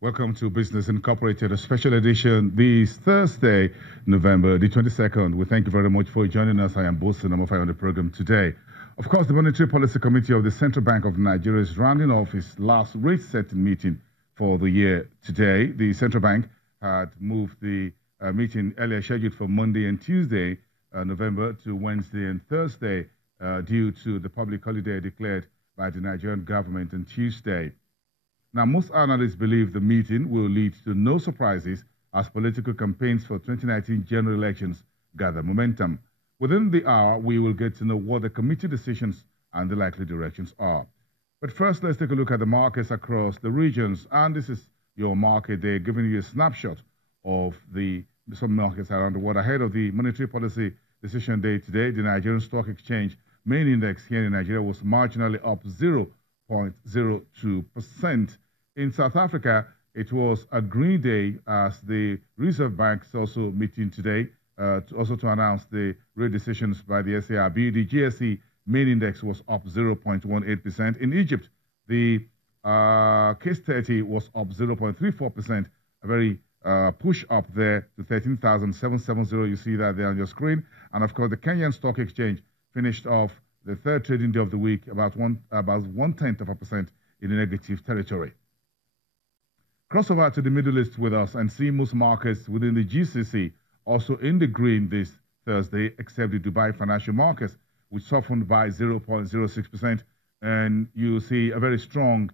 Welcome to Business Incorporated, a special edition this Thursday, November the 22nd. We thank you very much for joining us. I am Boason, I'm on the program today. Of course, the Monetary Policy Committee of the Central Bank of Nigeria is rounding off its last rate-setting meeting for the year today. The Central Bank had moved the meeting earlier scheduled for Monday and Tuesday, November, to Wednesday and Thursday due to the public holiday declared by the Nigerian government on Tuesday. Now, most analysts believe the meeting will lead to no surprises as political campaigns for 2019 general elections gather momentum. Within the hour, we will get to know what the committee decisions and the likely directions are. But first, let's take a look at the markets across the regions. And this is your market day, giving you a snapshot of some markets around the world. Ahead of the monetary policy decision day today, the Nigerian Stock Exchange main index here in Nigeria was marginally up 0.02%. In South Africa, it was a green day as the Reserve Bank is also meeting today to announce the rate decisions by the SARB. The GSE main index was up 0.18%. In Egypt, the case 30 was up 0.34%, a very push up there to 13,770. You see that there on your screen. And of course, the Kenyan Stock Exchange finished off the third trading day of the week about 0.1% in the negative territory. Cross over to the Middle East with us and see most markets within the GCC also in the green this Thursday, except the Dubai financial markets, which softened by 0.06%. And you see a very strong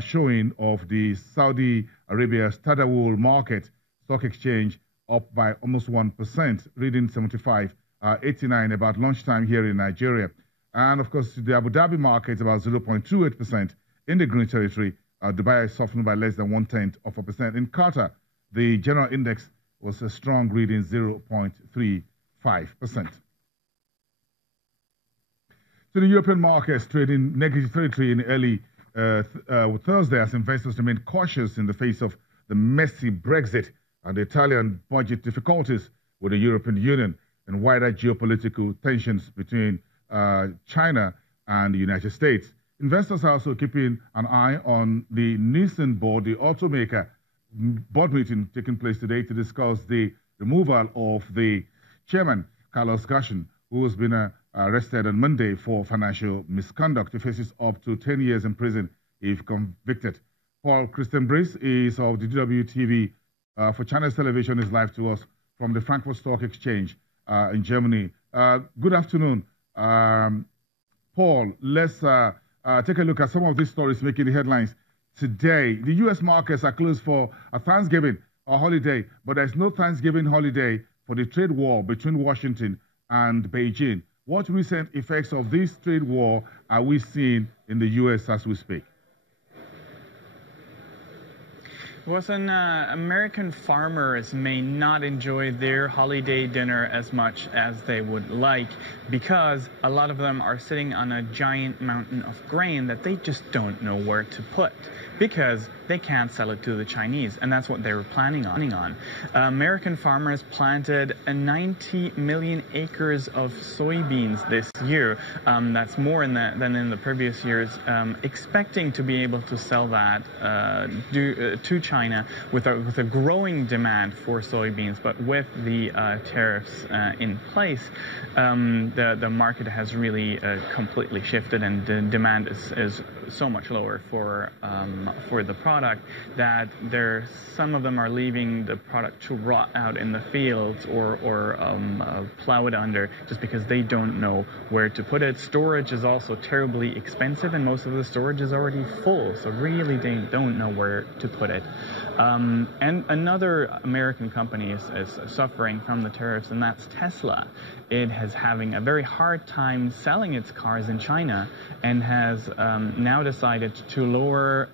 showing of the Saudi Arabia's Tadawul market stock exchange up by almost 1%, reading 75.89 about lunchtime here in Nigeria. And of course, the Abu Dhabi market about 0.28% in the green territory. Dubai softened by less than 0.1%. In Qatar, the general index was a strong reading 0.35%. So the European markets trading negative territory in early Thursday as investors remain cautious in the face of the messy Brexit and the Italian budget difficulties with the European Union and wider geopolitical tensions between China and the United States. Investors are also keeping an eye on the Nissan board, the automaker board meeting taking place today to discuss the removal of the chairman, Carlos Ghosn, who has been arrested on Monday for financial misconduct. He faces up to 10 years in prison if convicted. Paul Christian Brice is of the DWTV for Channels Television, is live to us from the Frankfurt Stock Exchange in Germany. Good afternoon. Paul, let's take a look at some of these stories making the headlines today. The U.S. markets are closed for a Thanksgiving holiday, but there's no Thanksgiving holiday for the trade war between Washington and Beijing. What recent effects of this trade war are we seeing in the U.S. as we speak? American farmers may not enjoy their holiday dinner as much as they would like because a lot of them are sitting on a giant mountain of grain that they just don't know where to put because they can't sell it to the Chinese, and that's what they were planning on. American farmers planted 90 million acres of soybeans this year. That's more than in the previous years, expecting to be able to sell that to China with a growing demand for soybeans. But with the tariffs in place, the market has really completely shifted, and the demand is so much lower for the product that some of them are leaving the product to rot out in the fields or plow it under just because they don't know where to put it. Storage is also terribly expensive, and most of the storage is already full, so really they don't know where to put it. And another American company is suffering from the tariffs, and that's Tesla. It is having a very hard time selling its cars in China and has now decided to lower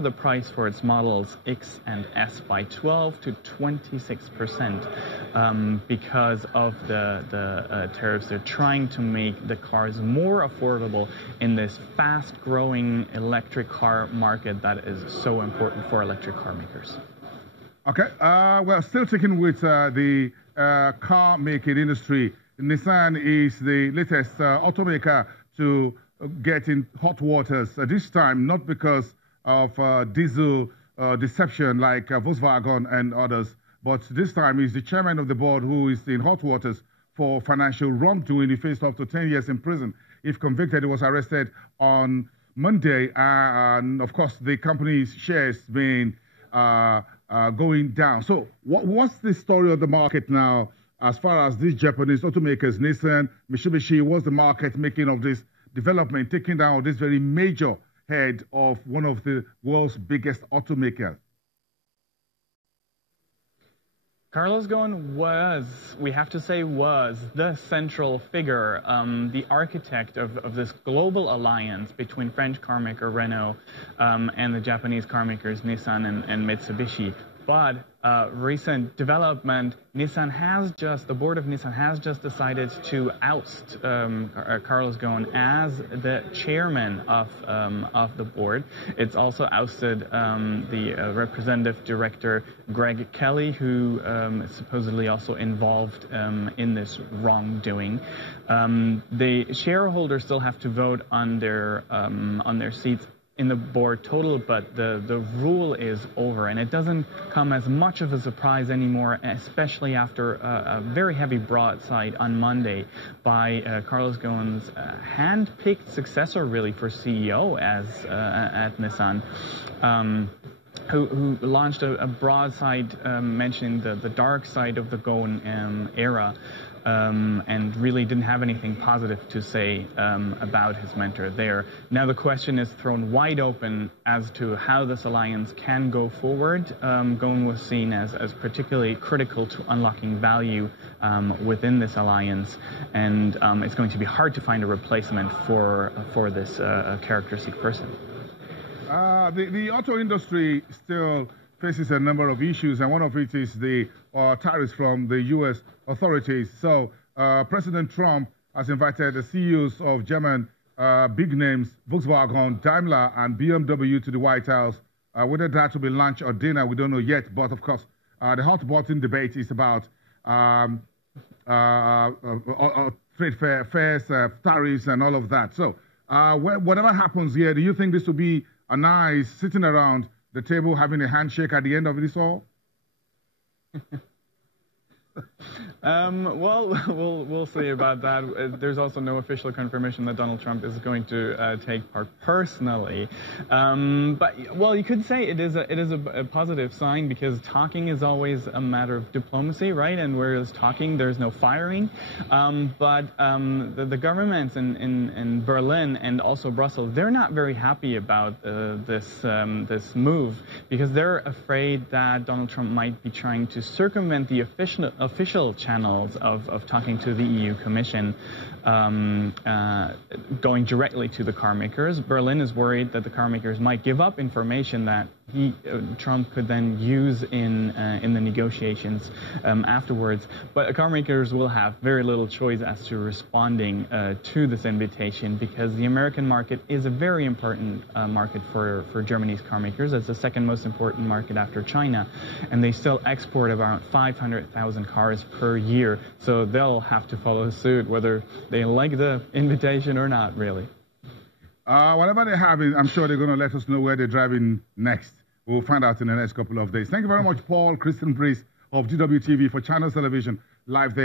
the price for its models X and S by 12 to 26% because of the tariffs. They're trying to make the cars more affordable in this fast-growing electric car market that is so important for electric car makers. Okay, well, still sticking with the car making industry. Nissan is the latest automaker to get in hot waters, this time not because of diesel deception like Volkswagen and others. But this time, he's the chairman of the board who is in hot waters for financial wrongdoing. He faced up to 10 years in prison. If convicted, he was arrested on Monday. And of course, the company's shares been going down. So what's the story of the market now as far as these Japanese automakers, Nissan, Mitsubishi, what's the market making of this development, taking down this very major head of one of the world's biggest automakers? Carlos Ghosn we have to say, was the central figure, the architect of this global alliance between French carmaker Renault and the Japanese carmakers Nissan and Mitsubishi. But recent development, the board of Nissan has just decided to oust Carlos Ghosn as the chairman of the board. It's also ousted the representative director, Greg Kelly, who is supposedly also involved in this wrongdoing. The shareholders still have to vote on their seats in the board total, but the rule is over, and it doesn't come as much of a surprise anymore, especially after a very heavy broadside on Monday by Carlos Ghosn's hand-picked successor, really, for CEO at Nissan, who launched a broadside mentioning the dark side of the Ghosn era. And really didn't have anything positive to say about his mentor there. Now the question is thrown wide open as to how this alliance can go forward. Ghosn was seen as particularly critical to unlocking value within this alliance, and it's going to be hard to find a replacement for this characteristic person. The auto industry still faces a number of issues, and one of it is the tariffs from the U.S. authorities. So President Trump has invited the CEOs of German big names, Volkswagen, Daimler, and BMW to the White House. Whether that will be lunch or dinner, we don't know yet. But of course, the hot button debate is about trade fairs, tariffs, and all of that. So whatever happens here, do you think this will be a nice sitting around the table having a handshake at the end of this all? Well, we'll see about that. There's also no official confirmation that Donald Trump is going to take part personally. But well, you could say it is a positive sign, because talking is always a matter of diplomacy, right? And whereas talking, there's no firing. But the governments in Berlin and also Brussels, they're not very happy about this move, because they're afraid that Donald Trump might be trying to circumvent the official channels of talking to the EU Commission, going directly to the car makers. Berlin is worried that the car makers might give up information that Trump could then use in the negotiations afterwards. But car makers will have very little choice as to responding to this invitation, because the American market is a very important market for Germany's car makers. It's the second most important market after China, and they still export about 500,000 cars per year. So they'll have to follow suit, whether they like the invitation or not, really. Whatever they have, I'm sure they're going to let us know where they're driving next. We'll find out in the next couple of days. Thank you very much, Paul Christian Breeze of DWTV for Channels Television, live there.